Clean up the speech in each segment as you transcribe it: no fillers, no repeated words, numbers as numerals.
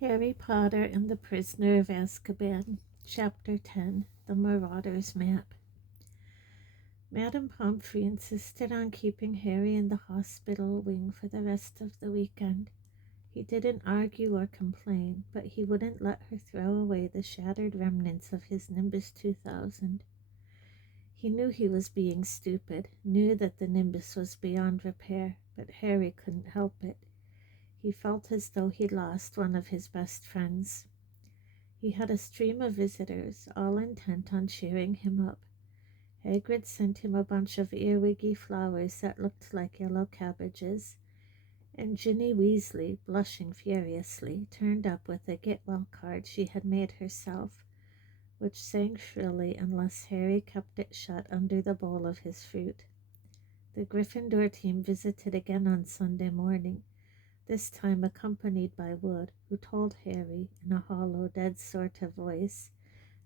Harry Potter and the Prisoner of Azkaban, Chapter 10, The Marauder's Map. Madame Pomfrey insisted on keeping Harry in the hospital wing for the rest of the weekend. He didn't argue or complain, but he wouldn't let her throw away the shattered remnants of his Nimbus 2000. He knew he was being stupid, knew that the Nimbus was beyond repair, but Harry couldn't help it. He felt as though he'd lost one of his best friends. He had a stream of visitors, all intent on cheering him up. Hagrid sent him a bunch of earwiggy flowers that looked like yellow cabbages, and Ginny Weasley, blushing furiously, turned up with a get-well card she had made herself, which sang shrilly unless Harry kept it shut under the bowl of his fruit. The Gryffindor team visited again on Sunday morning, this time accompanied by Wood, who told Harry, in a hollow, dead sort of voice,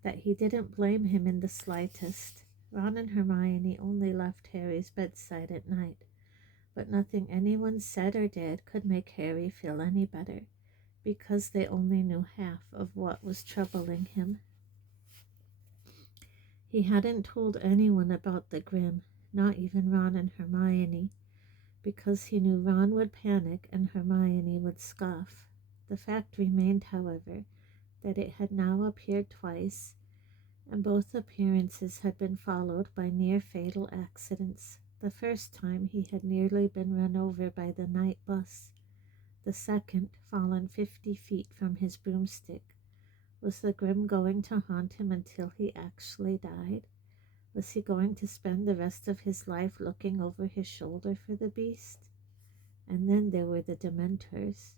that he didn't blame him in the slightest. Ron and Hermione only left Harry's bedside at night, but nothing anyone said or did could make Harry feel any better, because they only knew half of what was troubling him. He hadn't told anyone about the Grim, not even Ron and Hermione, because he knew Ron would panic and Hermione would scoff. The fact remained, however, that it had now appeared twice, and both appearances had been followed by near-fatal accidents. The first time he had nearly been run over by the night bus. The second, fallen 50 feet from his broomstick. Was the Grim going to haunt him until he actually died? Was he going to spend the rest of his life looking over his shoulder for the beast? And then there were the Dementors.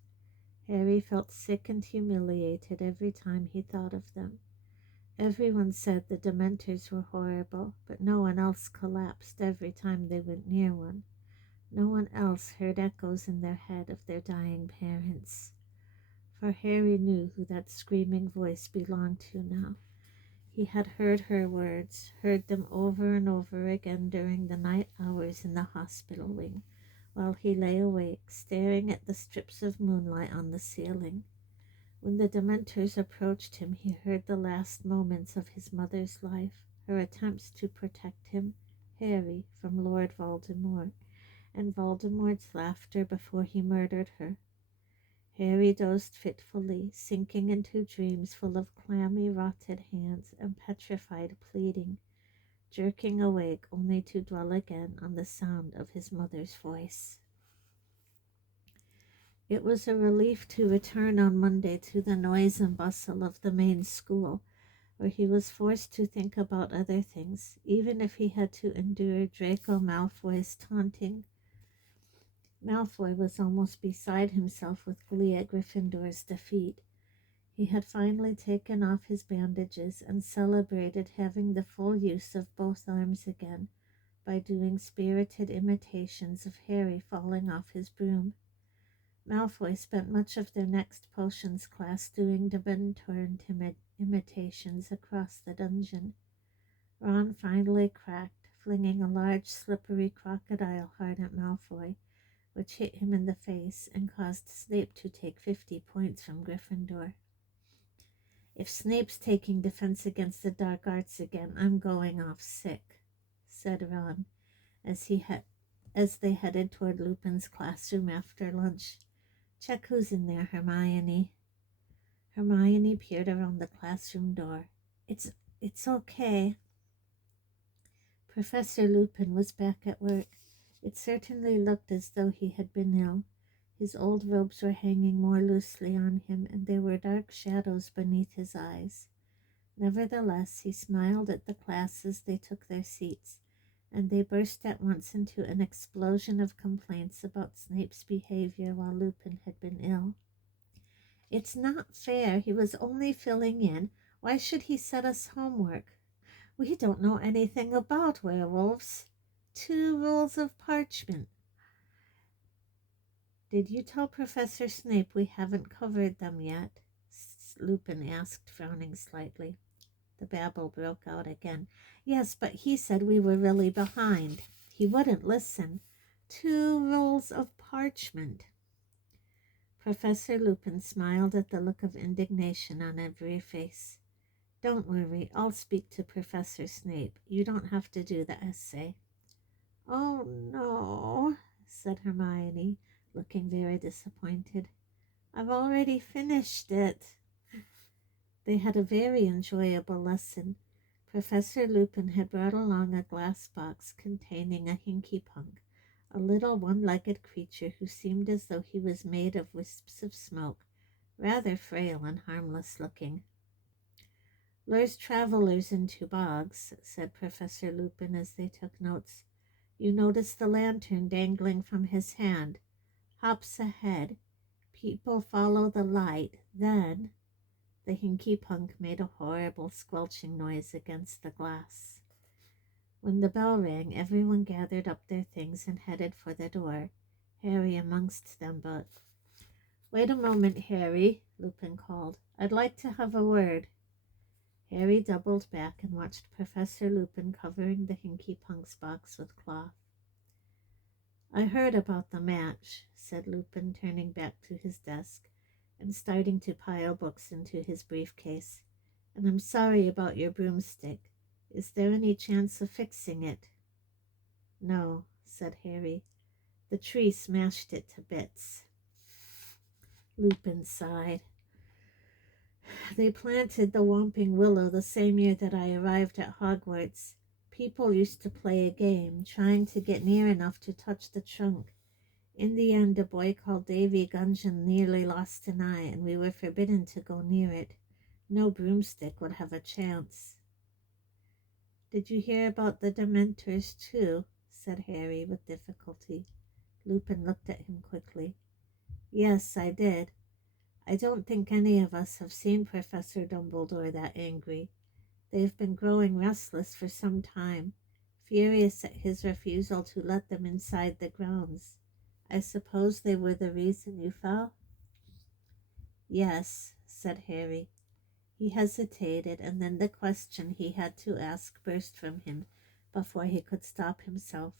Harry felt sick and humiliated every time he thought of them. Everyone said the Dementors were horrible, but no one else collapsed every time they went near one. No one else heard echoes in their head of their dying parents. For Harry knew who that screaming voice belonged to now. He had heard her words, heard them over and over again during the night hours in the hospital wing, while he lay awake, staring at the strips of moonlight on the ceiling. When the Dementors approached him, he heard the last moments of his mother's life, her attempts to protect him, Harry, from Lord Voldemort, and Voldemort's laughter before he murdered her. Harry dozed fitfully, sinking into dreams full of clammy, rotted hands and petrified pleading, jerking awake only to dwell again on the sound of his mother's voice. It was a relief to return on Monday to the noise and bustle of the main school, where he was forced to think about other things, even if he had to endure Draco Malfoy's taunting. Malfoy was almost beside himself with glee at Gryffindor's defeat. He had finally taken off his bandages and celebrated having the full use of both arms again by doing spirited imitations of Harry falling off his broom. Malfoy spent much of their next potions class doing Dementor imitations across the dungeon. Ron finally cracked, flinging a large slippery crocodile heart at Malfoy, which hit him in the face and caused Snape to take 50 points from Gryffindor. "If Snape's taking defense against the dark arts again, I'm going off sick," said Ron, as they headed toward Lupin's classroom after lunch. "Check who's in there, Hermione." Hermione peered around the classroom door. It's okay." Professor Lupin was back at work. It certainly looked as though he had been ill. His old robes were hanging more loosely on him, and there were dark shadows beneath his eyes. Nevertheless, he smiled at the class as they took their seats, and they burst at once into an explosion of complaints about Snape's behavior while Lupin had been ill. "It's not fair. He was only filling in. Why should he set us homework? We don't know anything about werewolves. 2 rolls of parchment." "Did you tell Professor Snape we haven't covered them yet?" Lupin asked, frowning slightly. The babble broke out again. "Yes, but he said we were really behind. He wouldn't listen. 2 rolls of parchment." Professor Lupin smiled at the look of indignation on every face. Don't worry, I'll speak to Professor Snape. You don't have to do the essay. Oh, no, said Hermione, looking very disappointed. I've already finished it. They had a very enjoyable lesson. Professor Lupin had brought along a glass box containing a hinky punk, a little one-legged creature who seemed as though he was made of wisps of smoke, rather frail and harmless-looking. Lures travelers into bogs, said Professor Lupin as they took notes. You notice the lantern dangling from his hand. Hops ahead. People follow the light. Then the hinky punk made a horrible squelching noise against the glass. When the bell rang, everyone gathered up their things and headed for the door, Harry amongst them, but... Wait a moment, Harry, Lupin called. I'd like to have a word. Harry doubled back and watched Professor Lupin covering the hinky punk's box with cloth. I heard about the match, said Lupin, turning back to his desk and starting to pile books into his briefcase. And I'm sorry about your broomstick. Is there any chance of fixing it? No, said Harry. The tree smashed it to bits. Lupin sighed. They planted the whomping willow the same year that I arrived at Hogwarts. People used to play a game, trying to get near enough to touch the trunk. In the end, a boy called Davy Gungeon nearly lost an eye, and we were forbidden to go near it. No broomstick would have a chance. Did you hear about the Dementors, too? Said Harry with difficulty. Lupin looked at him quickly. Yes, I did. I don't think any of us have seen Professor Dumbledore that angry. They've been growing restless for some time, furious at his refusal to let them inside the grounds. I suppose they were the reason you fell? Yes, said Harry. He hesitated, and then the question he had to ask burst from him before he could stop himself.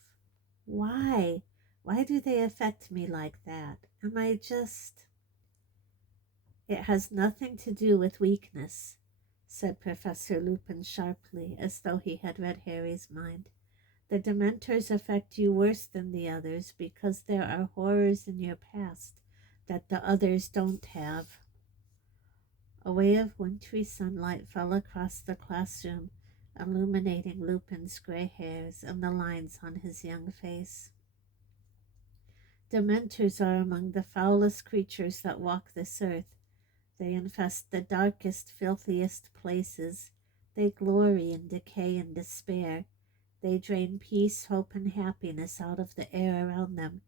Why? Why do they affect me like that? Am I just... It has nothing to do with weakness, said Professor Lupin sharply, as though he had read Harry's mind. The Dementors affect you worse than the others because there are horrors in your past that the others don't have. A ray of wintry sunlight fell across the classroom, illuminating Lupin's gray hairs and the lines on his young face. Dementors are among the foulest creatures that walk this earth. They infest the darkest, filthiest places. They glory in decay and despair. They drain peace, hope, and happiness out of the air around them.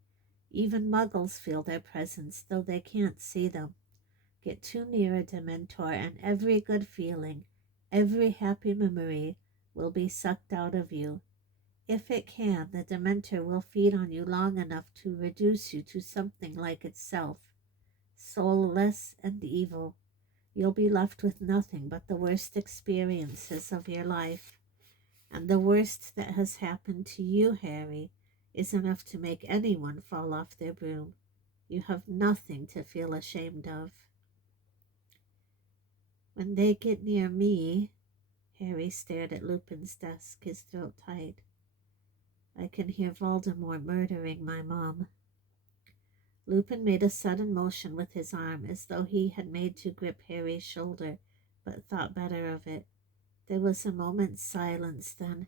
Even muggles feel their presence, though they can't see them. Get too near a Dementor, and every good feeling, every happy memory will be sucked out of you. If it can, the Dementor will feed on you long enough to reduce you to something like itself, soulless and evil. You'll be left with nothing but the worst experiences of your life. And the worst that has happened to you, Harry, is enough to make anyone fall off their broom. You have nothing to feel ashamed of. When they get near me, Harry stared at Lupin's desk, his throat tight. I can hear Voldemort murdering my mom. Lupin made a sudden motion with his arm, as though he had made to grip Harry's shoulder, but thought better of it. There was a moment's silence then.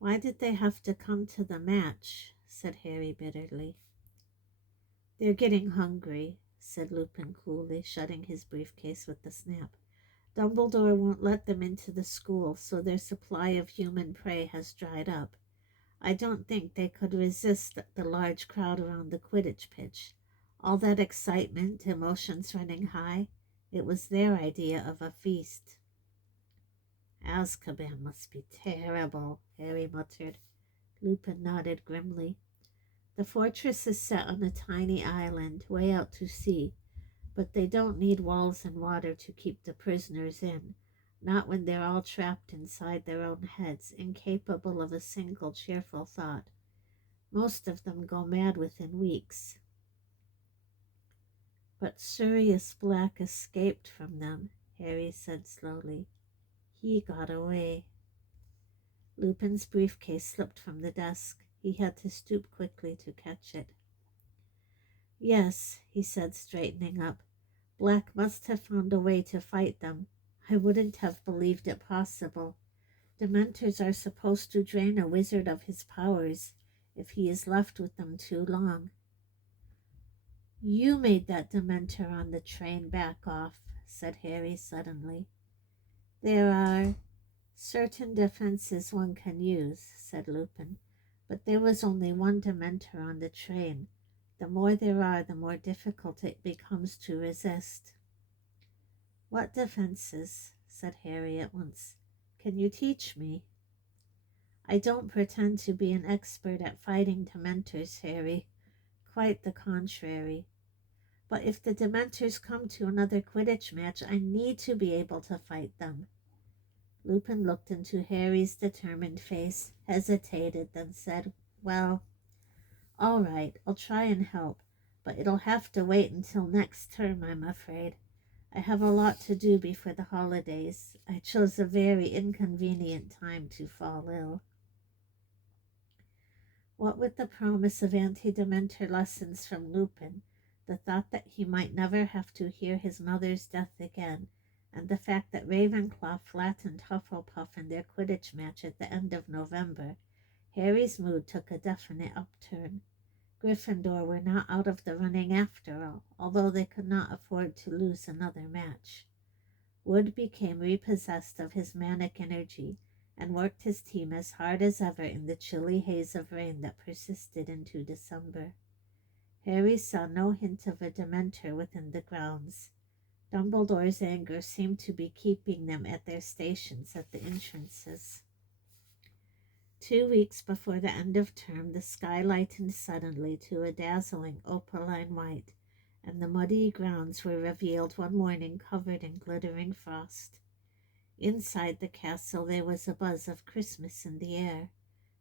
Why did they have to come to the match? Said Harry bitterly. They're getting hungry, said Lupin coolly, shutting his briefcase with a snap. Dumbledore won't let them into the school, so their supply of human prey has dried up. I don't think they could resist the large crowd around the Quidditch pitch. All that excitement, emotions running high, it was their idea of a feast. Azkaban must be terrible, Harry muttered. Lupin nodded grimly. The fortress is set on a tiny island, way out to sea, but they don't need walls and water to keep the prisoners in, not when they're all trapped inside their own heads, incapable of a single cheerful thought. Most of them go mad within weeks. But Sirius Black escaped from them, Harry said slowly. He got away. Lupin's briefcase slipped from the desk. He had to stoop quickly to catch it. Yes, he said, straightening up. Black must have found a way to fight them. I wouldn't have believed it possible. Dementors are supposed to drain a wizard of his powers if he is left with them too long. You made that Dementor on the train back off, said Harry suddenly. There are certain defenses one can use, said Lupin, but there was only one Dementor on the train. The more there are, the more difficult it becomes to resist. What defenses? Said Harry at once. Can you teach me? I don't pretend to be an expert at fighting Dementors, Harry. Quite the contrary. But if the Dementors come to another Quidditch match, I need to be able to fight them. Lupin looked into Harry's determined face, hesitated, then said, Well, all right, I'll try and help, but it'll have to wait until next term, I'm afraid. I have a lot to do before the holidays. I chose a very inconvenient time to fall ill. What with the promise of anti-Dementor lessons from Lupin, the thought that he might never have to hear his mother's death again, and the fact that Ravenclaw flattened Hufflepuff in their Quidditch match at the end of November, Harry's mood took a definite upturn. Gryffindor were not out of the running after all, although they could not afford to lose another match. Wood became repossessed of his manic energy and worked his team as hard as ever in the chilly haze of rain that persisted into December. Harry saw no hint of a Dementor within the grounds. Dumbledore's anger seemed to be keeping them at their stations at the entrances. 2 weeks before the end of term, the sky lightened suddenly to a dazzling opaline white, and the muddy grounds were revealed one morning covered in glittering frost. Inside the castle there was a buzz of Christmas in the air.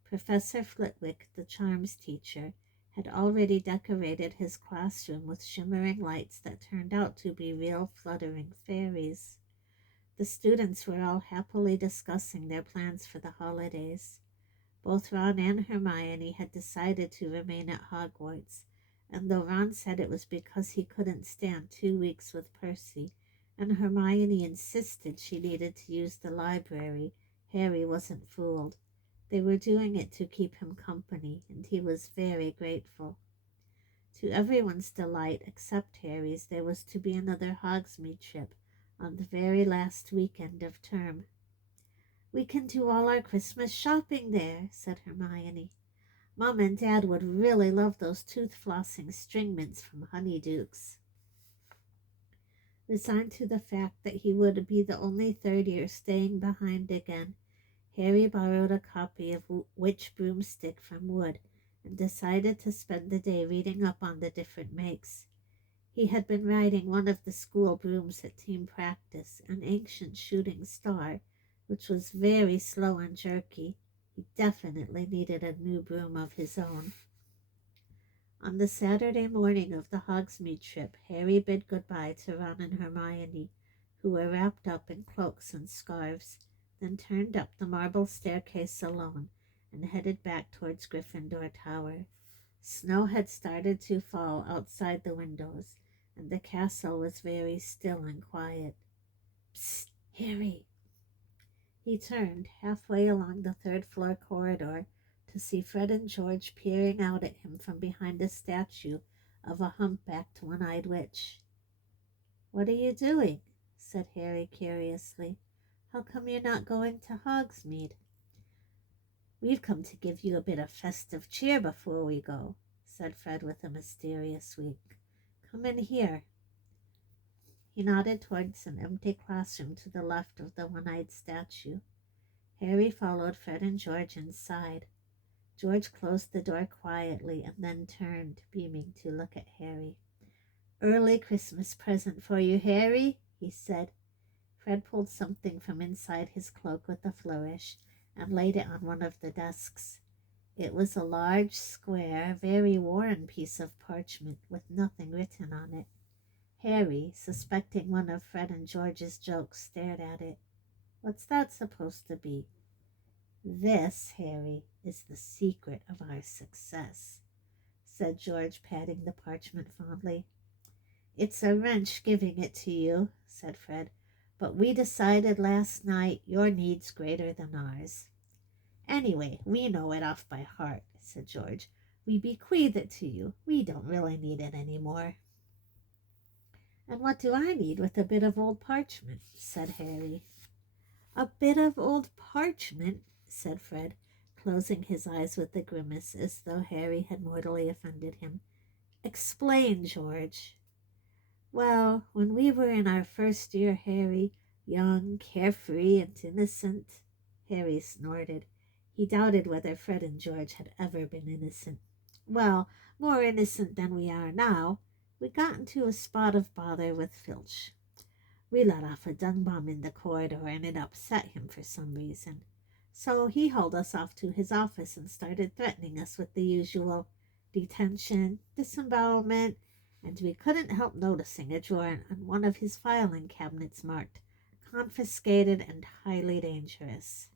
Professor Flitwick, the charms teacher, had already decorated his classroom with shimmering lights that turned out to be real fluttering fairies. The students were all happily discussing their plans for the holidays. Both Ron and Hermione had decided to remain at Hogwarts, and though Ron said it was because he couldn't stand 2 weeks with Percy, and Hermione insisted she needed to use the library, Harry wasn't fooled. They were doing it to keep him company, and he was very grateful. To everyone's delight except Harry's, there was to be another Hogsmeade trip on the very last weekend of term. We can do all our Christmas shopping there, said Hermione. Mom and Dad would really love those tooth-flossing string mints from Honeydukes. Resigned to the fact that he would be the only third year staying behind again, Harry borrowed a copy of Witch Broomstick from Wood and decided to spend the day reading up on the different makes. He had been riding one of the school brooms at team practice, an ancient shooting star, which was very slow and jerky. He definitely needed a new broom of his own. On the Saturday morning of the Hogsmeade trip, Harry bid goodbye to Ron and Hermione, who were wrapped up in cloaks and scarves, then turned up the marble staircase alone and headed back towards Gryffindor Tower. Snow had started to fall outside the windows, and the castle was very still and quiet. Psst, Harry! He turned halfway along the third-floor corridor to see Fred and George peering out at him from behind a statue of a humpbacked, one-eyed witch. What are you doing? Said Harry curiously. How come you're not going to Hogsmeade? We've come to give you a bit of festive cheer before we go, said Fred with a mysterious wink. Come in here. He nodded towards an empty classroom to the left of the one-eyed statue. Harry followed Fred and George inside. George closed the door quietly and then turned, beaming, to look at Harry. Early Christmas present for you, Harry, he said. Fred pulled something from inside his cloak with a flourish and laid it on one of the desks. It was a large, square, very worn piece of parchment with nothing written on it. Harry, suspecting one of Fred and George's jokes, stared at it. "What's that supposed to be?" "This, Harry, is the secret of our success," said George, patting the parchment fondly. "It's a wrench giving it to you," said Fred, "but we decided last night your need's greater than ours." "Anyway, we know it off by heart," said George. "We bequeath it to you. We don't really need it any more." "And what do I need with a bit of old parchment?" said Harry. "A bit of old parchment," said Fred, closing his eyes with a grimace as though Harry had mortally offended him. "Explain, George." "Well, when we were in our first year, Harry, young, carefree, and innocent," Harry snorted. He doubted whether Fred and George had ever been innocent. "Well, more innocent than we are now, we got into a spot of bother with Filch. We let off a dung bomb in the corridor, and it upset him for some reason. So he hauled us off to his office and started threatening us with the usual detention, disembowelment, and we couldn't help noticing a drawer on one of his filing cabinets marked confiscated and highly dangerous.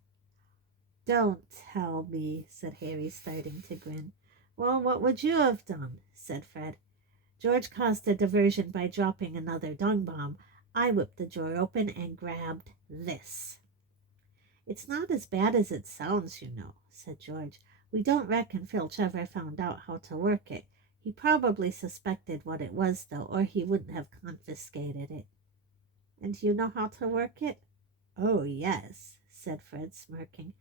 "Don't tell me," said Harry, starting to grin. "Well, what would you have done?" said Fred. "George caused a diversion by dropping another dung bomb. I whipped the drawer open and grabbed this." "It's not as bad as it sounds, you know," said George. "We don't reckon Filch ever found out how to work it. He probably suspected what it was, though, or he wouldn't have confiscated it." "And you know how to work it?" "Oh, yes," said Fred, smirking.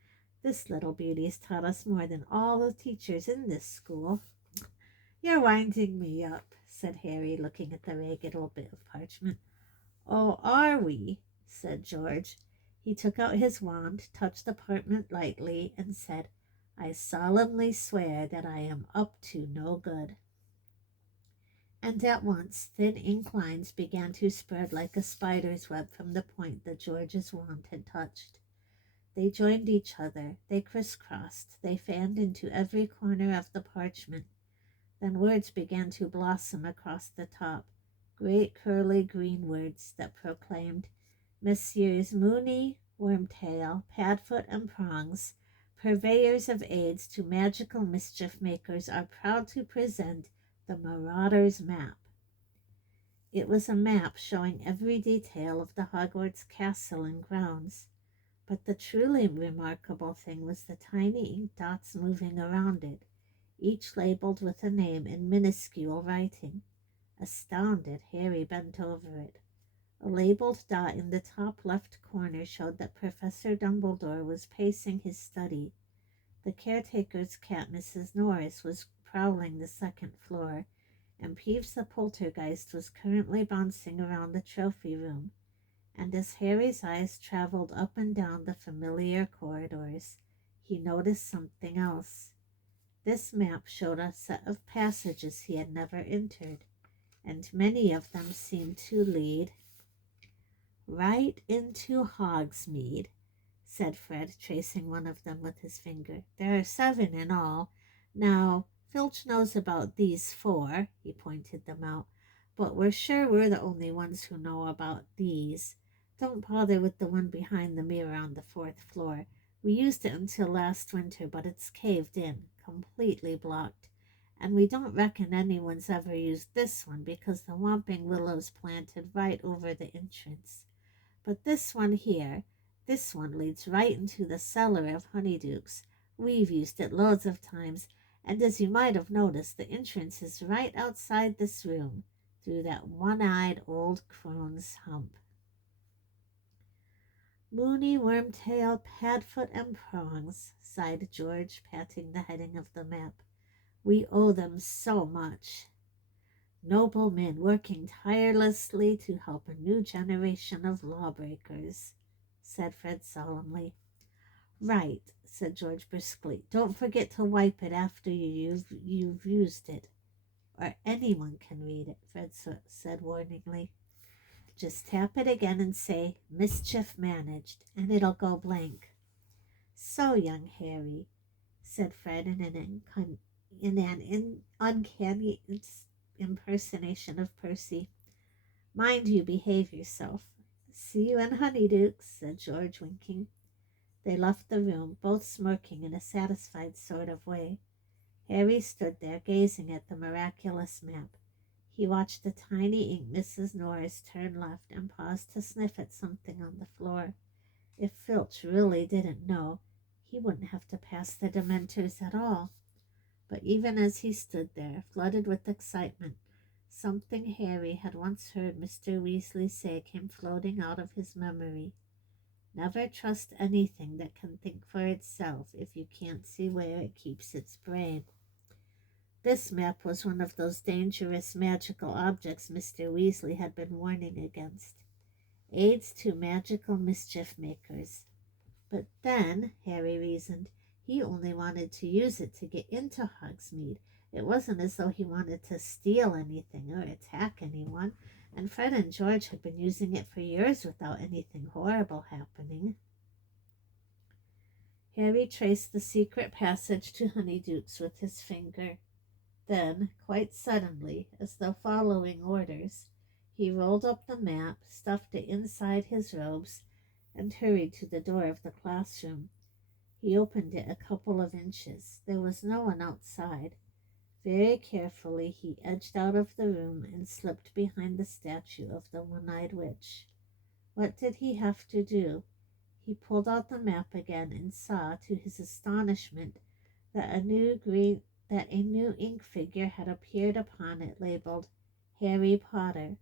"This little beauty's taught us more than all the teachers in this school." "You're winding me up," said Harry, looking at the ragged old bit of parchment. "Oh, are we?" said George. He took out his wand, touched the parchment lightly, and said, "I solemnly swear that I am up to no good." And at once thin ink lines began to spread like a spider's web from the point that George's wand had touched. They joined each other, they crisscrossed, they fanned into every corner of the parchment. Then words began to blossom across the top, great curly green words that proclaimed, "Messieurs Mooney, Wormtail, Padfoot, and Prongs, purveyors of aids to magical mischief makers, are proud to present the Marauder's map." It was a map showing every detail of the Hogwarts castle and grounds. But the truly remarkable thing was the tiny ink dots moving around it, each labeled with a name in minuscule writing. Astounded, Harry bent over it. A labeled dot in the top left corner showed that Professor Dumbledore was pacing his study. The caretaker's cat, Mrs. Norris, was prowling the second floor, and Peeves the poltergeist was currently bouncing around the trophy room. And as Harry's eyes traveled up and down the familiar corridors, he noticed something else. This map showed a set of passages he had never entered, and many of them seemed to lead right into Hogsmeade, said Fred, tracing one of them with his finger. "There are 7 in all. Now, Filch knows about these 4, he pointed them out, but we're sure we're the only ones who know about these. Don't bother with the one behind the mirror on the 4th floor. We used it until last winter, but it's caved in, completely blocked. And we don't reckon anyone's ever used this one because the Whomping Willow's planted right over the entrance. But this one here, this one leads right into the cellar of Honeyduke's. We've used it loads of times, and as you might have noticed, the entrance is right outside this room, through that one-eyed old crone's hump." "Moony, Wormtail, Padfoot, and Prongs," sighed George, patting the heading of the map. "We owe them so much. Noble men working tirelessly to help a new generation of lawbreakers," said Fred solemnly. "Right," said George briskly. "Don't forget to wipe it after you've used it, or anyone can read it," Fred said warningly. "Just tap it again and say, 'Mischief managed,' and it'll go blank." "So, young Harry," said Fred in an uncanny impersonation of Percy, Mind you behave yourself. See you in Honeydukes, said George, winking. They left the room, both smirking in a satisfied sort of way. Harry stood there, gazing at the miraculous map. He watched the tiny ink Mrs. Norris turn left and pause to sniff at something on the floor. If Filch really didn't know, he wouldn't have to pass the Dementors at all. But even as he stood there, flooded with excitement, something Harry had once heard Mr. Weasley say came floating out of his memory. Never trust anything that can think for itself if you can't see where it keeps its brain. This map was one of those dangerous magical objects Mr. Weasley had been warning against. Aids to magical mischief makers. But then, Harry reasoned, he only wanted to use it to get into Hogsmeade. It wasn't as though he wanted to steal anything or attack anyone, and Fred and George had been using it for years without anything horrible happening. Harry traced the secret passage to Honeydukes with his finger. Then, quite suddenly, as though following orders, he rolled up the map, stuffed it inside his robes, and hurried to the door of the classroom. He opened it a couple of inches. There was no one outside. Very carefully he edged out of the room and slipped behind the statue of the one-eyed witch. What did he have to do? He pulled out the map again and saw, to his astonishment, that a new ink figure had appeared upon it, labeled Harry Potter.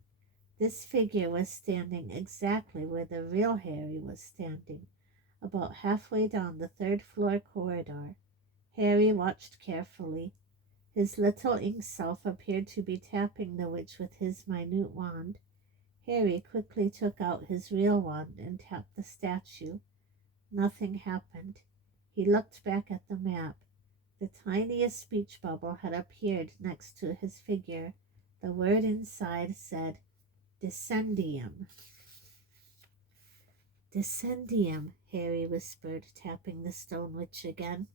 This figure was standing exactly where the real Harry was standing, about halfway down the third-floor corridor. Harry watched carefully. His little ink self appeared to be tapping the witch with his minute wand. Harry quickly took out his real wand and tapped the statue. Nothing happened. He looked back at the map. The tiniest speech bubble had appeared next to his figure. The word inside said, Descendium. Descendium, Harry whispered, tapping the stone witch again.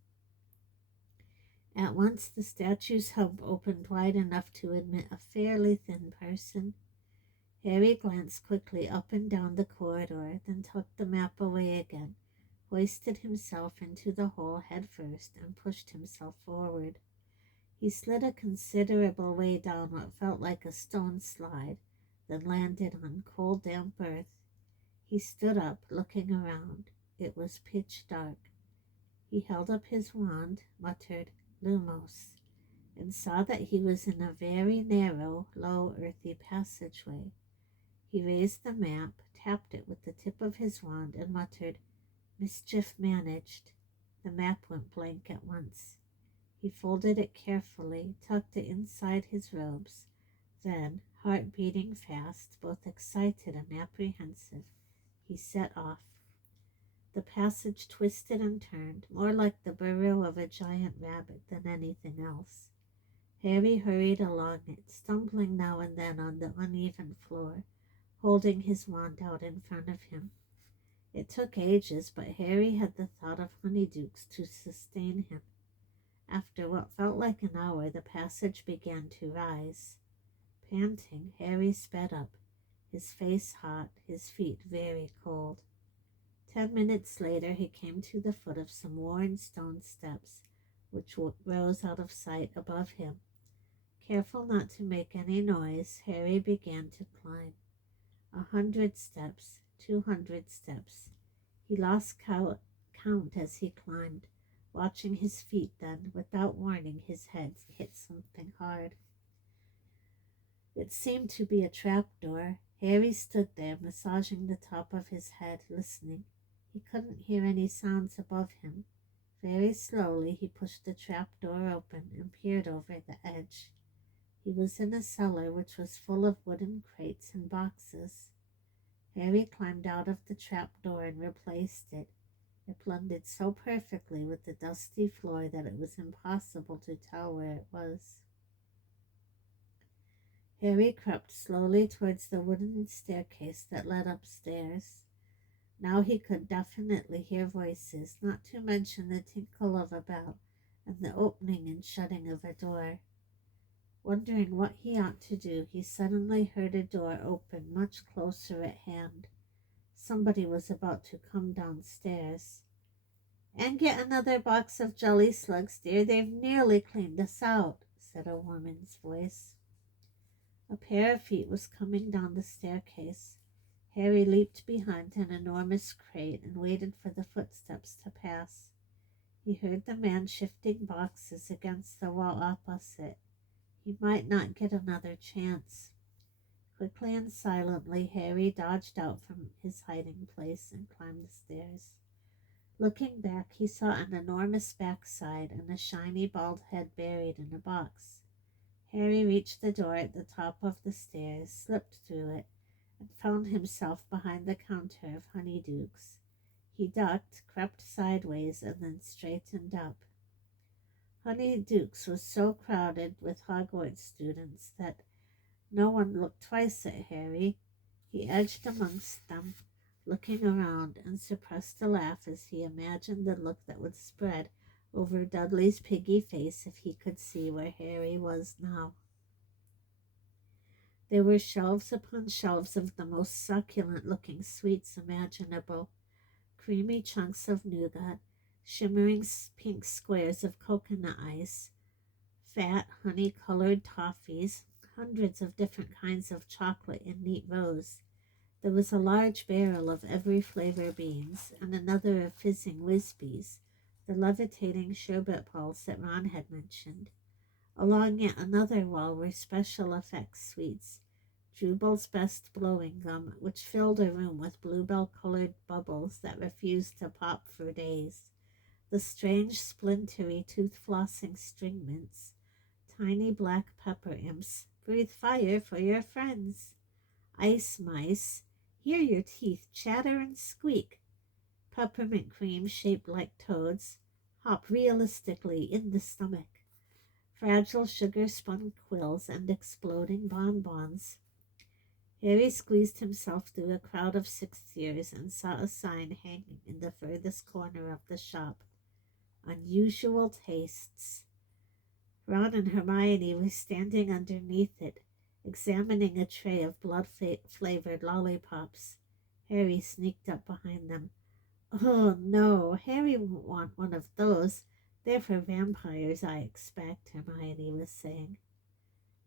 At once the statue's hump opened wide enough to admit a fairly thin person. Harry glanced quickly up and down the corridor, then tucked the map away again, hoisted himself into the hole head first, and pushed himself forward. He slid a considerable way down what felt like a stone slide, then landed on cold, damp earth. He stood up, looking around. It was pitch dark. He held up his wand, muttered, Lumos, and saw that he was in a very narrow, low, earthy passageway. He raised the map, tapped it with the tip of his wand, and muttered, Mischief managed. The map went blank at once. He folded it carefully, tucked it inside his robes. Then, heart beating fast, both excited and apprehensive, he set off. The passage twisted and turned, more like the burrow of a giant rabbit than anything else. Harry hurried along it, stumbling now and then on the uneven floor, holding his wand out in front of him. It took ages, but Harry had the thought of Honeydukes to sustain him. After what felt like an hour, the passage began to rise. Panting, Harry sped up, his face hot, his feet very cold. 10 minutes later, he came to the foot of some worn stone steps, which rose out of sight above him. Careful not to make any noise, Harry began to climb. 100 steps, 200 steps. He lost count as he climbed, watching his feet. Then, without warning, his head hit something hard. It seemed to be a trapdoor. Harry stood there, massaging the top of his head, listening. He couldn't hear any sounds above him. Very slowly he pushed the trapdoor open and peered over the edge. He was in a cellar which was full of wooden crates and boxes. Harry climbed out of the trapdoor and replaced it. It blended so perfectly with the dusty floor that it was impossible to tell where it was. Harry crept slowly towards the wooden staircase that led upstairs. Now he could definitely hear voices, not to mention the tinkle of a bell and the opening and shutting of a door. Wondering what he ought to do, he suddenly heard a door open much closer at hand. Somebody was about to come downstairs. "And get another box of jelly slugs, dear. They've nearly cleaned us out," said a woman's voice. A pair of feet was coming down the staircase. Harry leaped behind an enormous crate and waited for the footsteps to pass. He heard the man shifting boxes against the wall opposite. He might not get another chance. Quickly and silently, Harry dodged out from his hiding place and climbed the stairs. Looking back, he saw an enormous backside and a shiny bald head buried in a box. Harry reached the door at the top of the stairs, slipped through it, and found himself behind the counter of honeydukes. He ducked, crept sideways, and then straightened up. Honeydukes was so crowded with Hogwarts students that no one looked twice at Harry. He edged amongst them, looking around, and suppressed a laugh as he imagined the look that would spread over Dudley's piggy face if he could see where Harry was now. There were shelves upon shelves of the most succulent-looking sweets imaginable, creamy chunks of nougat, shimmering pink squares of coconut ice, fat, honey-colored toffees, hundreds of different kinds of chocolate in neat rows. There was a large barrel of every flavor beans, and another of fizzing Whizbees, the levitating sherbet balls that Ron had mentioned. Along yet another wall were special effects sweets, Jubal's best blowing gum, which filled a room with bluebell-colored bubbles that refused to pop for days, the strange splintery tooth-flossing string mints, tiny black pepper imps, breathe fire for your friends, ice mice, hear your teeth chatter and squeak, peppermint cream shaped like toads, hop realistically in the stomach, fragile sugar-spun quills, and exploding bonbons. Harry squeezed himself through a crowd of sixth-years and saw a sign hanging in the furthest corner of the shop. Unusual tastes. Ron and Hermione were standing underneath it, examining a tray of blood-flavored lollipops. Harry sneaked up behind them. "Oh, no, Harry won't want one of those. They're for vampires, I expect," Hermione was saying.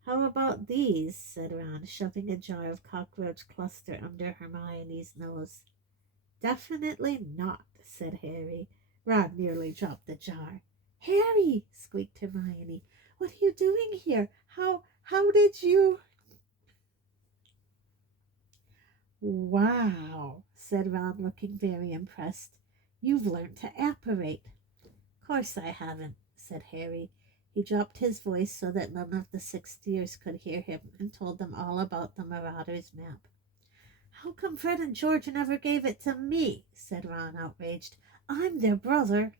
"How about these?" said Ron, shoving a jar of cockroach cluster under Hermione's nose. "Definitely not," said Harry. Ron nearly dropped the jar. "Harry!" squeaked Hermione. "What are you doing here? How did you—" "Wow," said Ron, looking very impressed. "You've learned to apparate." "Course I haven't," said Harry. He dropped his voice so that none of the sixth-years could hear him and told them all about the Marauder's map. "How come Fred and George never gave it to me?" said Ron, outraged. "I'm their brother."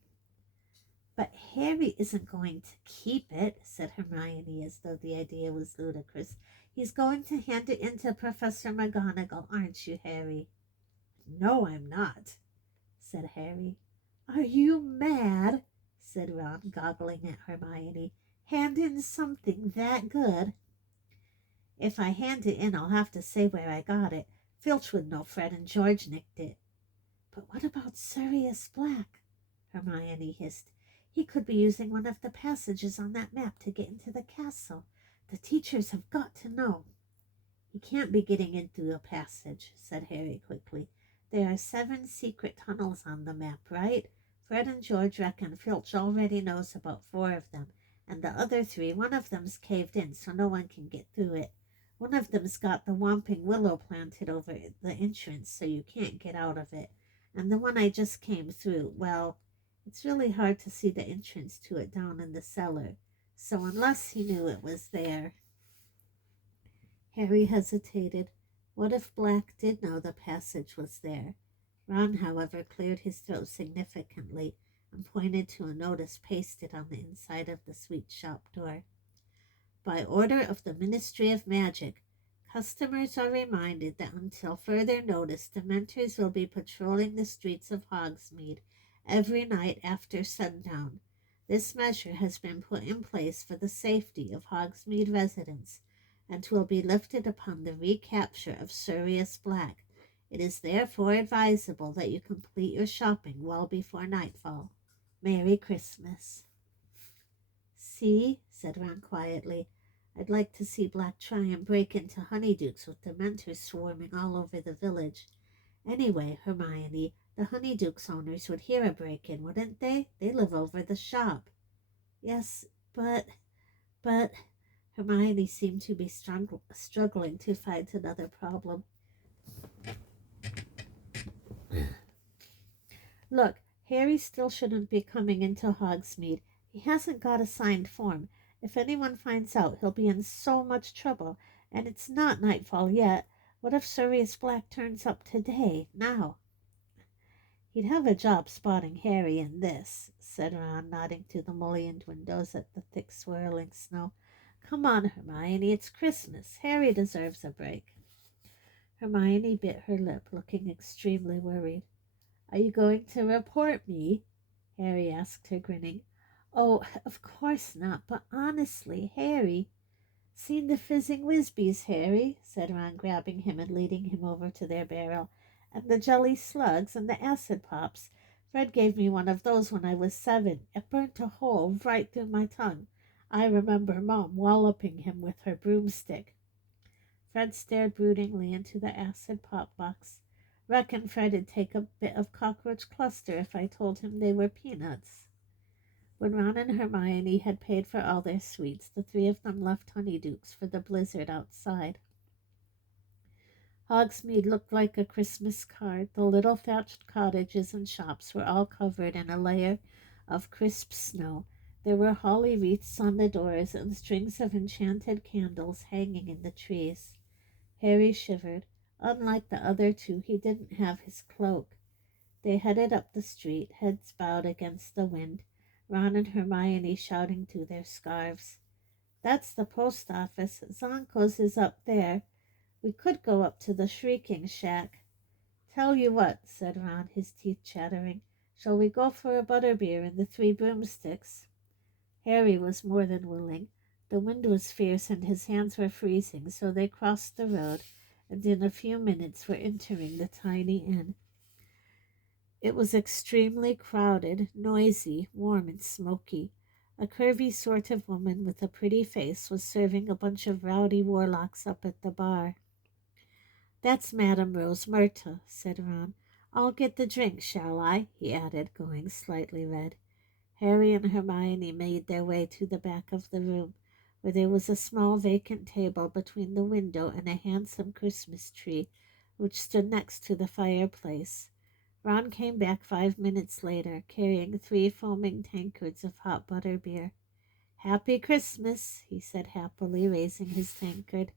"But Harry isn't going to keep it," said Hermione, as though the idea was ludicrous. "He's going to hand it in to Professor McGonagall, aren't you, Harry?" "No, I'm not," said Harry. "Are you mad?" said Ron, goggling at Hermione. "Hand in something that good?" "If I hand it in, I'll have to say where I got it. Filch would know Fred and George nicked it." "But what about Sirius Black?" Hermione hissed. "He could be using one of the passages on that map to get into the castle. The teachers have got to know." "He can't be getting in through a passage," said Harry quickly. "There are 7 secret tunnels on the map, right? Fred and George reckon Filch already knows about 4 of them, and the other 3, one of them's caved in so no one can get through it. One of them's got the Whomping Willow planted over the entrance so you can't get out of it. And the one I just came through, well, it's really hard to see the entrance to it down in the cellar. So unless he knew it was there—" Harry hesitated. What if Black did know the passage was there? Ron, however, cleared his throat significantly and pointed to a notice pasted on the inside of the sweet shop door. "By order of the Ministry of Magic, customers are reminded that until further notice, Dementors will be patrolling the streets of Hogsmeade every night after sundown. This measure has been put in place for the safety of Hogsmeade residents and will be lifted upon the recapture of Sirius Black. It is therefore advisable that you complete your shopping well before nightfall. Merry Christmas." "See," said Ron quietly, "I'd like to see Black try and break into Honeydukes with Dementors swarming all over the village. Anyway, Hermione, the Honeydukes owners would hear a break-in, wouldn't they? They live over the shop." "Yes, but Hermione seemed to be struggling to find another problem. "Look, Harry still shouldn't be coming into Hogsmeade. He hasn't got a signed form. If anyone finds out, he'll be in so much trouble. And it's not nightfall yet. What if Sirius Black turns up today, now?" "He'd have a job spotting Harry in this," said Ron, nodding to the mullioned windows at the thick swirling snow. "Come on, Hermione, it's Christmas. Harry deserves a break." Hermione bit her lip, looking extremely worried. "Are you going to report me?" Harry asked her, grinning. "Oh, of course not, but honestly, Harry—" "Seen the fizzing Whizbees, Harry?" said Ron, grabbing him and leading him over to their barrel. "And the jelly slugs and the acid pops. Fred gave me one of those when I was 7. It burnt a hole right through my tongue. I remember Mom walloping him with her broomstick." Fred stared broodingly into the acid pop box. "Reckon Fred'd take a bit of cockroach cluster if I told him they were peanuts." When Ron and Hermione had paid for all their sweets, the three of them left Honeydukes for the blizzard outside. Hogsmeade looked like a Christmas card. The little thatched cottages and shops were all covered in a layer of crisp snow. There were holly wreaths on the doors and strings of enchanted candles hanging in the trees. Harry shivered. Unlike the other two, he didn't have his cloak. They headed up the street, heads bowed against the wind, Ron and Hermione shouting through their scarves. "That's the post office. Zonko's is up there. We could go up to the Shrieking Shack." "Tell you what," said Ron, his teeth chattering. "Shall we go for a butterbeer in the Three Broomsticks?" Harry was more than willing. The wind was fierce and his hands were freezing, so they crossed the road and in a few minutes were entering the tiny inn. It was extremely crowded, noisy, warm, and smoky. A curvy sort of woman with a pretty face was serving a bunch of rowdy warlocks up at the bar. "That's Madame Rose Myrta," said Ron. "I'll get the drink, shall I?" he added, going slightly red. Harry and Hermione made their way to the back of the room, where there was a small vacant table between the window and a handsome Christmas tree, which stood next to the fireplace. Ron came back 5 minutes later, carrying 3 foaming tankards of hot butterbeer. "Happy Christmas," he said happily, raising his tankard.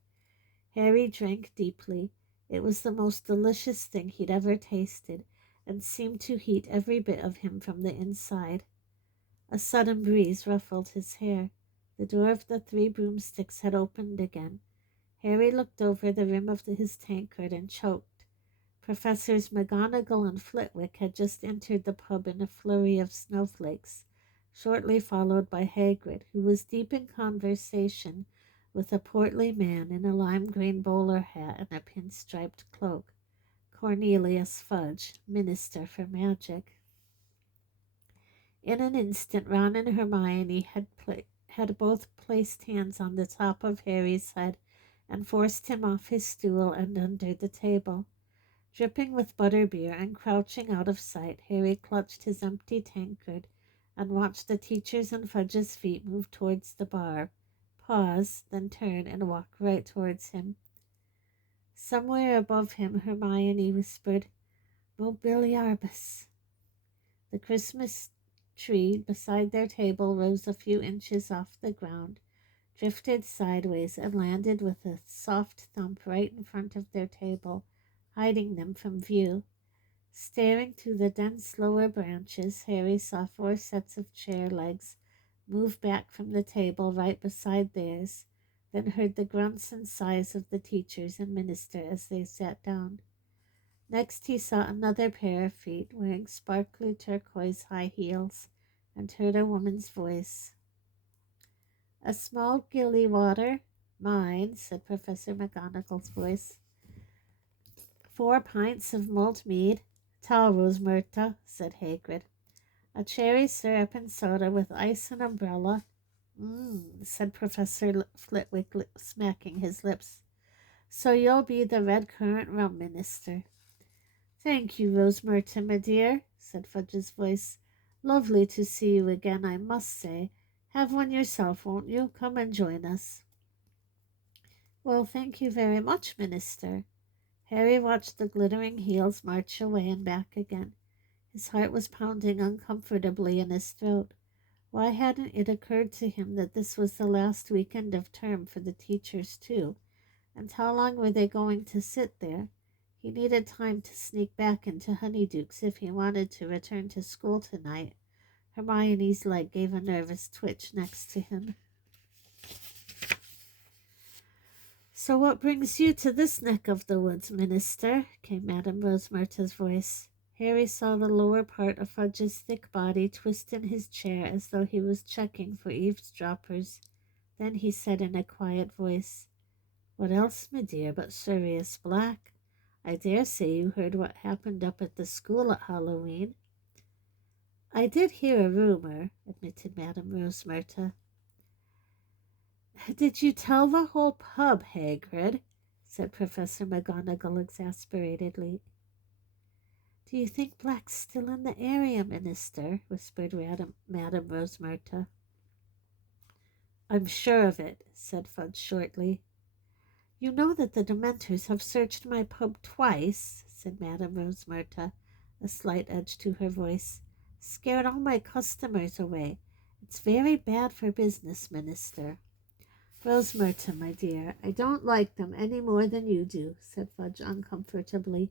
Harry drank deeply. It was the most delicious thing he'd ever tasted, and seemed to heat every bit of him from the inside. A sudden breeze ruffled his hair. The door of the Three Broomsticks had opened again. Harry looked over the rim of his tankard and choked. Professors McGonagall and Flitwick had just entered the pub in a flurry of snowflakes, shortly followed by Hagrid, who was deep in conversation with a portly man in a lime-green bowler hat and a pin-striped cloak. Cornelius Fudge, Minister for Magic. In an instant Ron and Hermione had both placed hands on the top of Harry's head and forced him off his stool and under the table. Dripping with butterbeer and crouching out of sight, Harry clutched his empty tankard and watched the teacher's and Fudge's feet move towards the bar, pause, then turn and walk right towards him. Somewhere above him, Hermione whispered, "Mobiliarbus." The Christmas tree beside their table rose a few inches off the ground, drifted sideways, and landed with a soft thump right in front of their table, hiding them from view. Staring through the dense lower branches, Harry saw 4 sets of chair legs move back from the table right beside theirs, then heard the grunts and sighs of the teachers and minister as they sat down. Next he saw another pair of feet wearing sparkly turquoise high heels, and heard a woman's voice. A small gilly water? Mine, said Professor McGonagall's voice. 4 pints of mulled mead? Tal Rosmerta, said Hagrid. A cherry syrup and soda with ice and umbrella? Said Professor Flitwick, smacking his lips. So you'll be the red currant rum minister. Thank you, Rosmerta, my dear, said Fudge's voice. Lovely to see you again, I must say. Have one yourself, won't you? Come and join us. Well, thank you very much, Minister. Harry watched the glittering heels march away and back again. His heart was pounding uncomfortably in his throat. Why hadn't it occurred to him that this was the last weekend of term for the teachers, too? And how long were they going to sit there? He needed time to sneak back into Honeydukes if he wanted to return to school tonight. Hermione's leg gave a nervous twitch next to him. So what brings you to this neck of the woods, Minister? Came Madame Rosmerta's voice. Harry saw the lower part of Fudge's thick body twist in his chair as though he was checking for eavesdroppers. Then he said in a quiet voice, What else, my dear, but Sirius Black? I dare say you heard what happened up at the school at Halloween. I did hear a rumor, admitted Madame Rosmerta. Did you tell the whole pub, Hagrid? Said Professor McGonagall exasperatedly. Do you think Black's still in the area, Minister? Whispered Madame Rosmerta. I'm sure of it, said Fudge shortly. You know that the Dementors have searched my pub twice, said Madame Rosmerta, a slight edge to her voice. Scared all my customers away. It's very bad for business, Minister. Rosmerta, my dear, I don't like them any more than you do, said Fudge uncomfortably.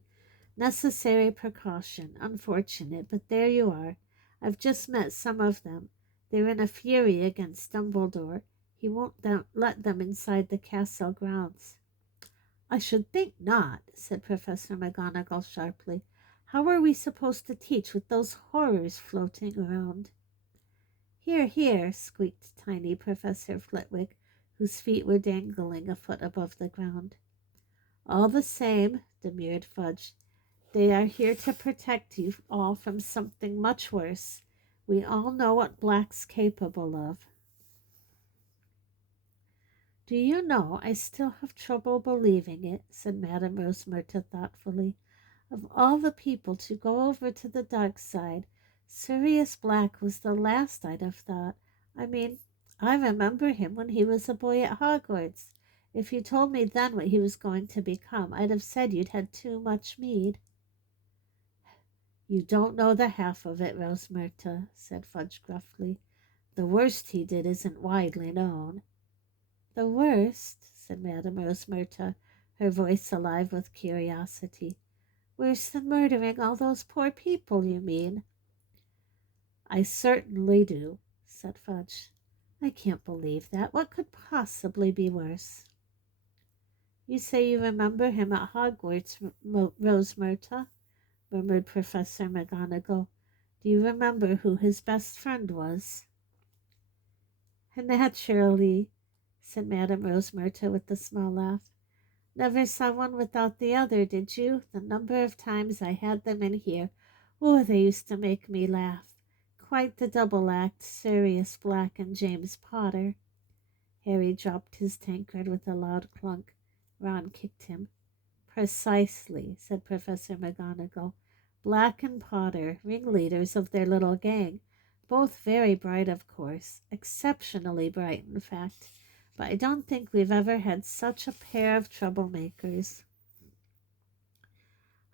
Necessary precaution. Unfortunate, but there you are. I've just met some of them. They're in a fury against Dumbledore. He won't let them inside the castle grounds. I should think not, said Professor McGonagall sharply. How are we supposed to teach with those horrors floating around? Here, here, squeaked tiny Professor Flitwick, whose feet were dangling a foot above the ground. All the same, demurred Fudge, they are here to protect you all from something much worse. We all know what Black's capable of. Do you know, I still have trouble believing it, said Madame Rosmerta thoughtfully. Of all the people to go over to the dark side, Sirius Black was the last I'd have thought. I mean, I remember him when he was a boy at Hogwarts. If you told me then what he was going to become, I'd have said you'd had too much mead. You don't know the half of it, Rosmerta, said Fudge gruffly. The worst he did isn't widely known. The worst, said Madame Rosmerta, her voice alive with curiosity. Worse than murdering all those poor people, you mean? I certainly do, said Fudge. I can't believe that. What could possibly be worse? You say you remember him at Hogwarts, Rosmerta, murmured Professor McGonagall. Do you remember who his best friend was? Naturally, said Madame Rosmerta with a small laugh. Never saw one without the other, did you? The number of times I had them in here. Oh, they used to make me laugh. Quite the double act, Sirius Black and James Potter. Harry dropped his tankard with a loud clunk. Ron kicked him. Precisely, said Professor McGonagall. Black and Potter, ringleaders of their little gang. Both very bright, of course. Exceptionally bright, in fact. But I don't think we've ever had such a pair of troublemakers.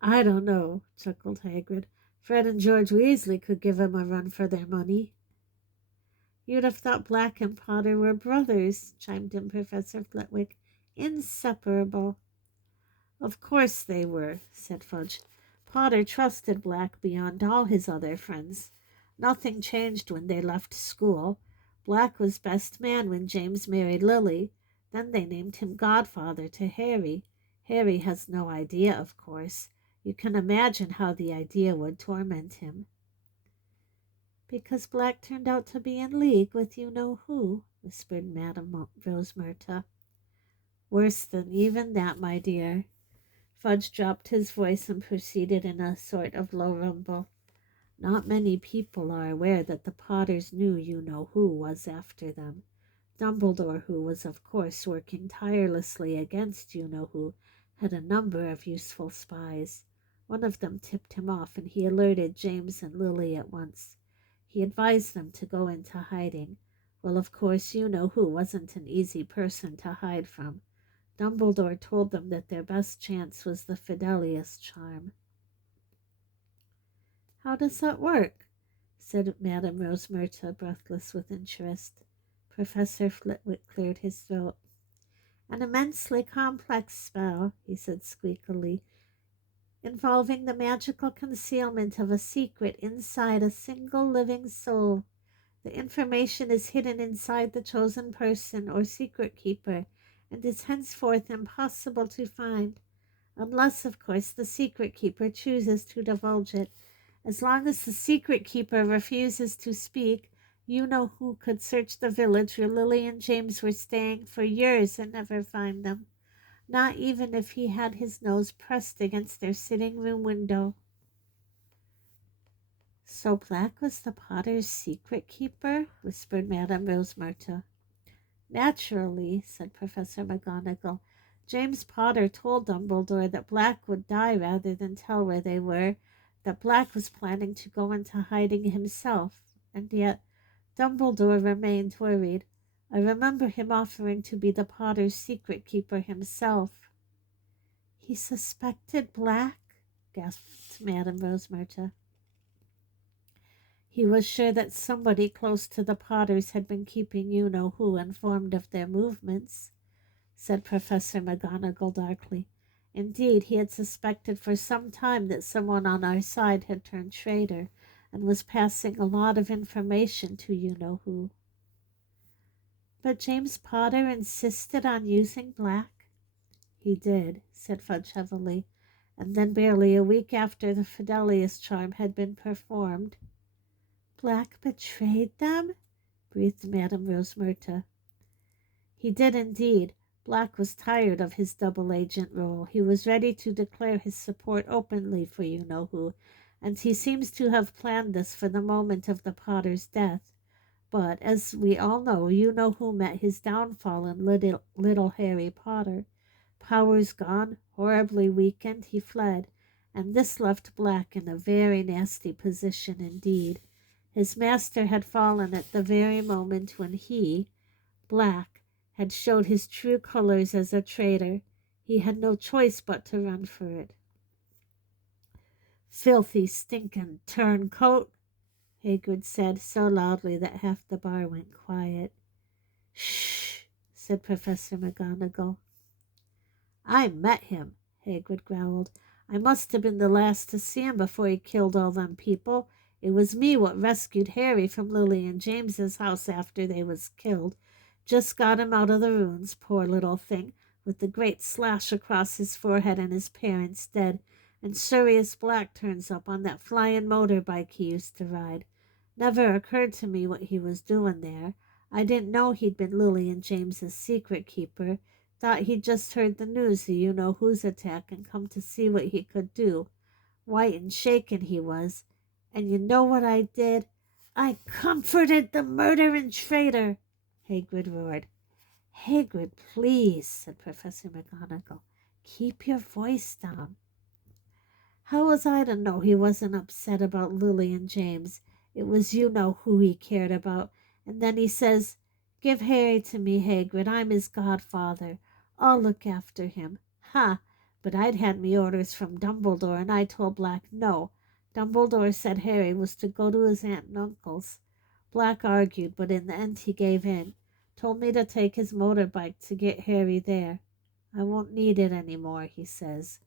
I don't know, chuckled Hagrid. Fred and George Weasley could give 'em a run for their money. You'd have thought Black and Potter were brothers, chimed in Professor Flitwick. Inseparable. Of course they were, said Fudge. Potter trusted Black beyond all his other friends. Nothing changed when they left school. Black was best man when James married Lily. Then they named him godfather to Harry. Harry has no idea, of course. You can imagine how the idea would torment him. Because Black turned out to be in league with you-know-who, whispered Madame Rosemerta. Worse than even that, my dear. Fudge dropped his voice and proceeded in a sort of low rumble. Not many people are aware that the Potters knew you-know-who was after them. Dumbledore, who was of course working tirelessly against you-know-who, had a number of useful spies. One of them tipped him off, and he alerted James and Lily at once. He advised them to go into hiding. Well, of course, you-know-who wasn't an easy person to hide from. Dumbledore told them that their best chance was the Fidelius charm. "How does that work?" said Madame Rosemerta, breathless with interest. Professor Flitwick cleared his throat. "An immensely complex spell," he said squeakily, "involving the magical concealment of a secret inside a single living soul. The information is hidden inside the chosen person or secret keeper, and is henceforth impossible to find, unless, of course, the secret keeper chooses to divulge it. As long as the secret keeper refuses to speak, you-know-who could search the village where Lily and James were staying for years and never find them, not even if he had his nose pressed against their sitting-room window." "So Black was the Potter's secret keeper?" whispered Madame Rosemerta. "Naturally," said Professor McGonagall. "James Potter told Dumbledore that Black would die rather than tell where they were, that Black was planning to go into hiding himself, and yet Dumbledore remained worried. I remember him offering to be the Potter's secret keeper himself." "He suspected Black?" gasped Madame Rosemerta. "He was sure that somebody close to the Potters had been keeping you-know-who informed of their movements," said Professor McGonagall darkly. "Indeed, he had suspected for some time that someone on our side had turned traitor, and was passing a lot of information to you-know-who." "But James Potter insisted on using Black?" "He did," said Fudge heavily, "and then barely a week after the Fidelius charm had been performed—" "Black betrayed them?" breathed Madame Rosemerta. "He did indeed. Black was tired of his double agent role. He was ready to declare his support openly for you-know-who, and he seems to have planned this for the moment of the Potter's death. But, as we all know, you-know-who met his downfall in little Harry Potter. Powers gone, horribly weakened, he fled, and this left Black in a very nasty position indeed. His master had fallen at the very moment when he, Black, had showed his true colors as a traitor. He had no choice but to run for it." "Filthy, stinking turncoat!" Hagrid said, so loudly that half the bar went quiet. "Shh!" said Professor McGonagall. "I met him," Hagrid growled. "I must have been the last to see him before he killed all them people. It was me what rescued Harry from Lily and James's house after they was killed. Just got him out of the ruins, poor little thing, with the great slash across his forehead and his parents dead. And Sirius Black turns up on that flying motorbike he used to ride. Never occurred to me what he was doing there. I didn't know he'd been Lily and James's secret keeper. Thought he'd just heard the news of you-know-who's attack and come to see what he could do. White and shaken he was. And you know what I did? I comforted the murdering traitor!" Hagrid roared. "Hagrid, please," said Professor McGonagall. "Keep your voice down." "How was I to know he wasn't upset about Lily and James? It was you-know-who he cared about. And then he says, 'Give Harry to me, Hagrid. I'm his godfather. I'll look after him.' Ha! But I'd had me orders from Dumbledore, and I told Black no. Dumbledore said Harry was to go to his aunt and uncle's. Black argued, but in the end he gave in. Told me to take his motorbike to get Harry there. 'I won't need it any more,' he says.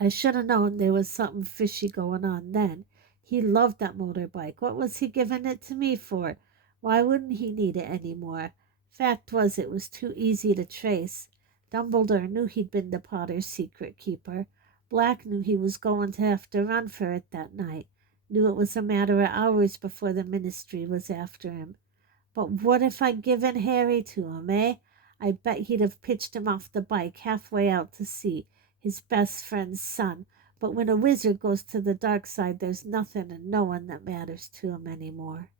I should have known there was something fishy going on then. He loved that motorbike. What was he giving it to me for? Why wouldn't he need it any more? Fact was, it was too easy to trace. Dumbledore knew he'd been the Potter's secret keeper. Black knew he was going to have to run for it that night. Knew it was a matter of hours before the ministry was after him. But what if I'd given Harry to him, eh? I bet he'd have pitched him off the bike halfway out to sea, his best friend's son. But when a wizard goes to the dark side, there's nothing and no one that matters to him anymore.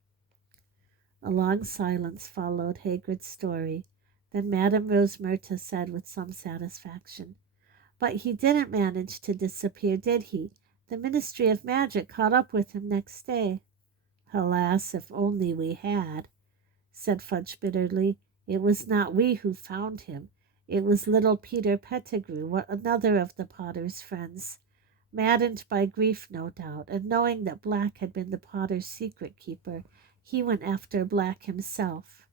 A long silence followed Hagrid's story. Then Madame Rosmerta said with some satisfaction, "But he didn't manage to disappear, did he? The Ministry of Magic caught up with him next day." "Alas, if only we had," said Fudge bitterly. "It was not we who found him. It was little Peter Pettigrew, another of the Potter's friends. Maddened by grief, no doubt, and knowing that Black had been the Potter's secret keeper, he went after Black himself."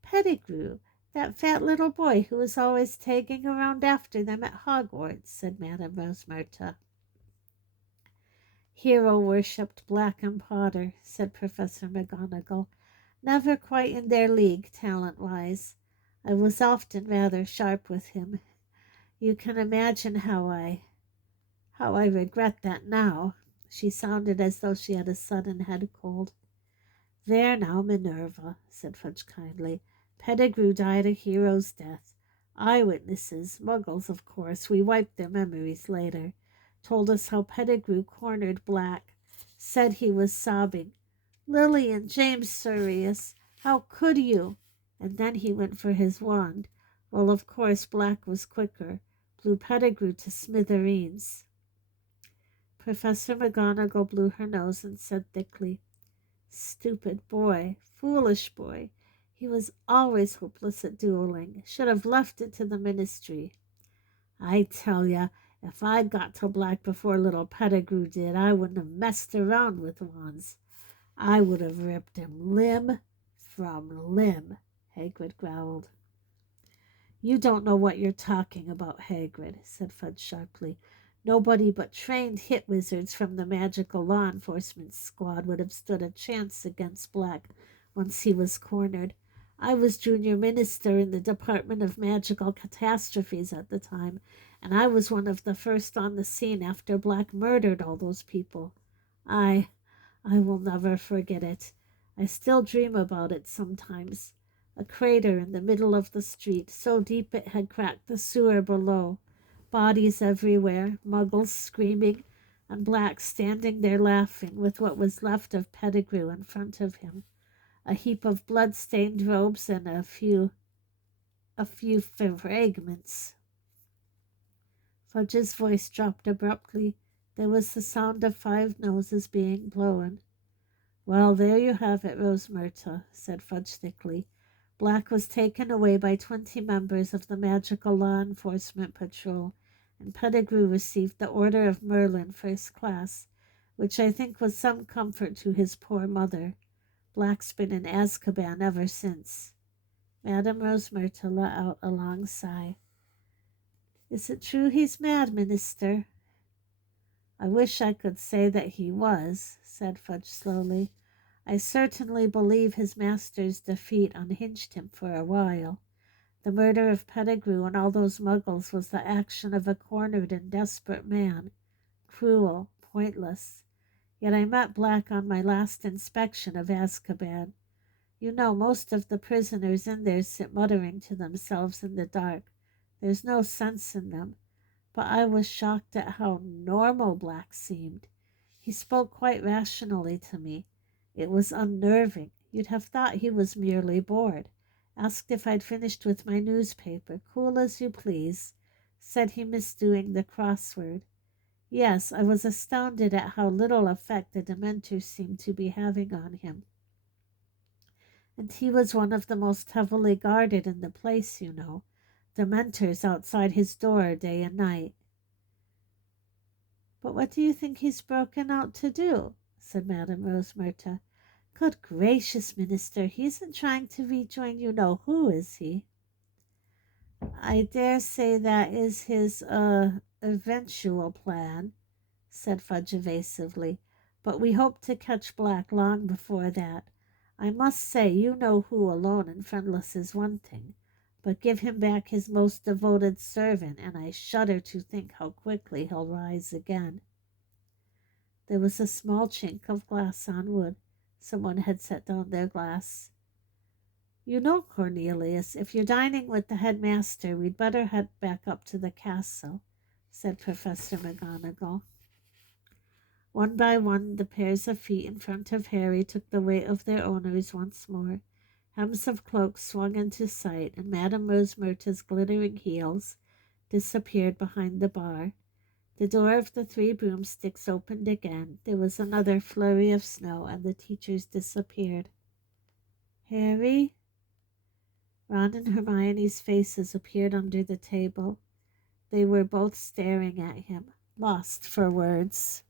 "Pettigrew, that fat little boy who was always tagging around after them at Hogwarts," said Madame Rosmerta. "Hero worshipped Black and Potter," said Professor McGonagall. "Never quite in their league, talent-wise. I was often rather sharp with him. You can imagine how I regret that now." She sounded as though she had a sudden head cold. "There now, Minerva," said Fudge kindly. "Pettigrew died a hero's death. Eyewitnesses, Muggles, of course, we wiped their memories later, told us how Pettigrew cornered Black, said he was sobbing, 'Lily and James Sirius, how could you?' And then he went for his wand. Well, of course, Black was quicker, blew Pettigrew to smithereens." Professor McGonagall blew her nose and said thickly, "Stupid boy, foolish boy. He was always hopeless at dueling. Should have left it to the ministry. I tell ya, if I'd got to Black before little Pettigrew did, I wouldn't have messed around with wands. I would have ripped him limb from limb," Hagrid growled. "You don't know what you're talking about, Hagrid," said Fudge sharply. "Nobody but trained hit wizards from the magical law enforcement squad would have stood a chance against Black once he was cornered. I was junior minister in the Department of Magical Catastrophes at the time, and I was one of the first on the scene after Black murdered all those people. I will never forget it. I still dream about it sometimes. A crater in the middle of the street, so deep it had cracked the sewer below. Bodies everywhere, Muggles screaming, and Black standing there laughing with what was left of Pettigrew in front of him. A heap of blood-stained robes and a few fragments." Fudge's voice dropped abruptly. There was the sound of 5 noses being blown. "Well, there you have it, Rosmerta," said Fudge thickly. "Black was taken away by 20 members of the Magical Law Enforcement Patrol, and Pettigrew received the Order of Merlin First Class, which I think was some comfort to his poor mother. Black's been in Azkaban ever since." Madame Rosmerta let out a long sigh. "Is it true he's mad, Minister?" "I wish I could say that he was," said Fudge slowly. "I certainly believe his master's defeat unhinged him for a while. The murder of Pettigrew and all those Muggles was the action of a cornered and desperate man. Cruel, pointless. Yet I met Black on my last inspection of Azkaban. You know, most of the prisoners in there sit muttering to themselves in the dark. There's no sense in them. But I was shocked at how normal Black seemed. He spoke quite rationally to me. It was unnerving. You'd have thought he was merely bored. Asked if I'd finished with my newspaper, cool as you please. Said he missed doing the crossword. Yes, I was astounded at how little effect the Dementors seemed to be having on him. And he was one of the most heavily guarded in the place, you know. Dementors outside his door day and night." "But what do you think he's broken out to do?" said Madame Rosmerta. "Good gracious, Minister, he isn't trying to rejoin you-know-who, is he?" "I dare say that is his, eventual plan," said Fudge evasively. "But we hope to catch Black long before that. I must say, you-know-who alone and friendless is one thing, but give him back his most devoted servant, and I shudder to think how quickly he'll rise again." There was a small chink of glass on wood. Someone had set down their glass. "You know, Cornelius, if you're dining with the headmaster, we'd better head back up to the castle," said Professor McGonagall. One by one, the pairs of feet in front of Harry took the weight of their owners once more. Hems of cloaks swung into sight, and Madame Rosemerta's glittering heels disappeared behind the bar. The door of the Three Broomsticks opened again. There was another flurry of snow, and the teachers disappeared. "Harry?" Ron and Hermione's faces appeared under the table. They were both staring at him, lost for words.